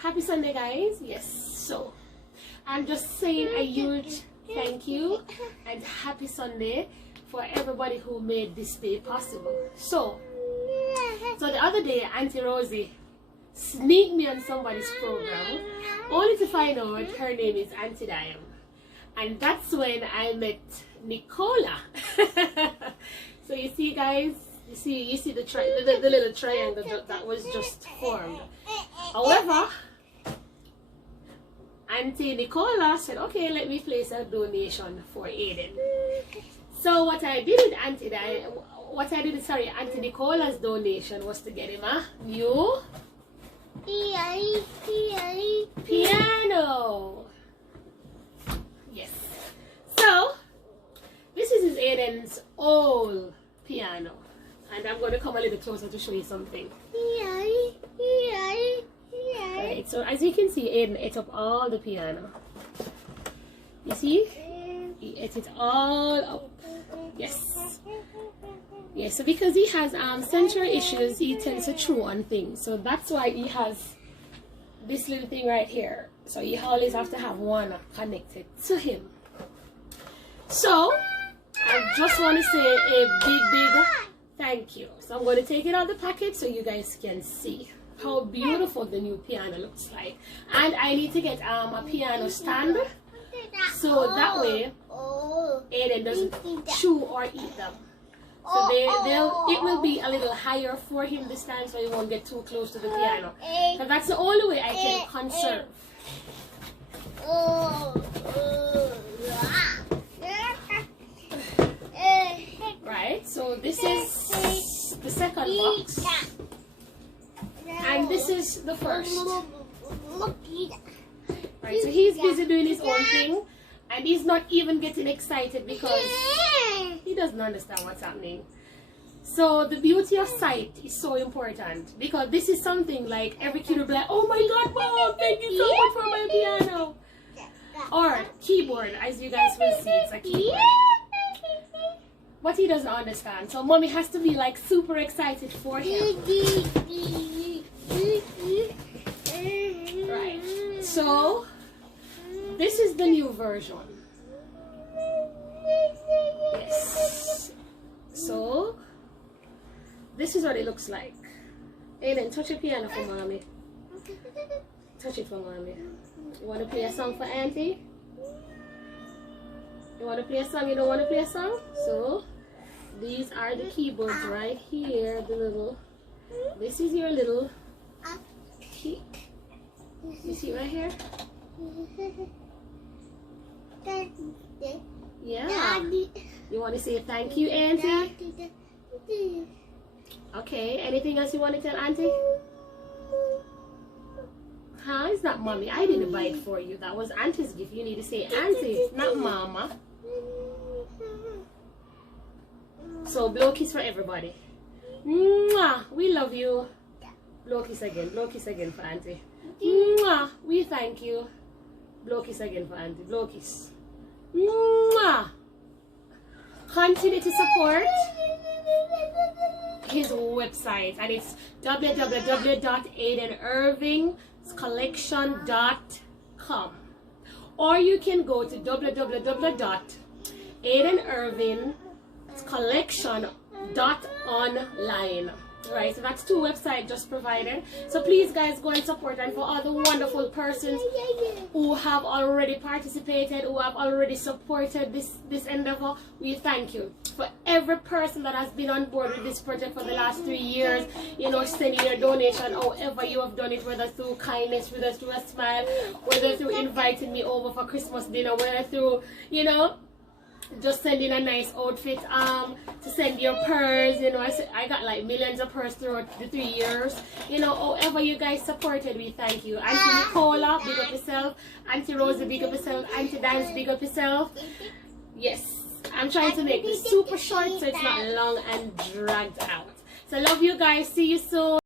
Happy Sunday, guys. Yes, so I'm just saying a huge thank you and happy Sunday for everybody who made this day possible. So the other day, Auntie Rosie sneaked me on somebody's program only to find out her name is Auntie Diam, and that's when I met Nicola. So you see, guys, you see the little triangle that was just formed. However, Auntie Nicola said, okay, let me place a donation for Aiden. So what I did with Auntie Nicola's donation was to get him a new piano. Yes. So this is Aiden's old piano, and I'm going to come a little closer to show you something. Right, so as you can see, Aiden ate up all the piano. You see? He ate it all up. Yes. Yes, so because he has sensory issues, he tends to chew on things. So that's why he has this little thing right here. So you always have to have one connected to him. So I just want to say a big thank you. So I'm going to take it out of the packet so you guys can see how beautiful the new piano looks like. And I need to get a piano stand so that way Aiden doesn't chew or eat them. So it will be a little higher for him this time, so he won't get too close to the piano. Because that's the only way I can conserve. Right, so this is the second box. And this is the first. Right, so he's busy doing his own thing, and he's not even getting excited because he doesn't understand what's happening. So the beauty of sight is so important, because this is something like every kid will be like, oh my god, Mom, thank you so much for my piano. Or keyboard, as you guys will see, it's a keyboard. But he doesn't understand, so mommy has to be like super excited for him. Right, so this is the new version. Yes. So this is what it looks like. Aiden, touch your piano for mommy. Touch it for mommy. You want to play a song for Auntie? You want to play a song? You don't want to play a song? So these are the keyboards right here. The little. This is your little key. You see right here? Yeah. You want to say thank you, Auntie? Okay. Anything else you want to tell Auntie? Huh? It's not mommy. I didn't buy it for you. That was Auntie's gift. You need to say Auntie, not Mama. So blow kiss for everybody. Mwah! We love you. Blow kiss again. Blow kiss again for Auntie. Mwah! We thank you. Blow kiss again for Auntie. Blow kiss. Mwah! Continue to support his website, and it's www.aidenervingscollection.com, or you can go to www.aidenervingscollection.online. Right, so that's two websites just provided. So please, guys, go and support, and for all the wonderful persons who have already participated, who have already supported this endeavor, we thank you. For every person that has been on board with this project for the last 3 years, you know, sending your donation, however you have done it, whether through kindness, whether through a smile, whether through inviting me over for Christmas dinner, whether through, you know, just sending a nice outfit, to send your purse. You know, I got like millions of purse throughout the 3 years. You know, however you guys supported, we thank you. Auntie Nicola, big up yourself. Auntie Rosie, big up yourself. Auntie Dance, big up yourself. Yes, I'm trying to make this super short so it's not long and dragged out. So love you guys. See you soon.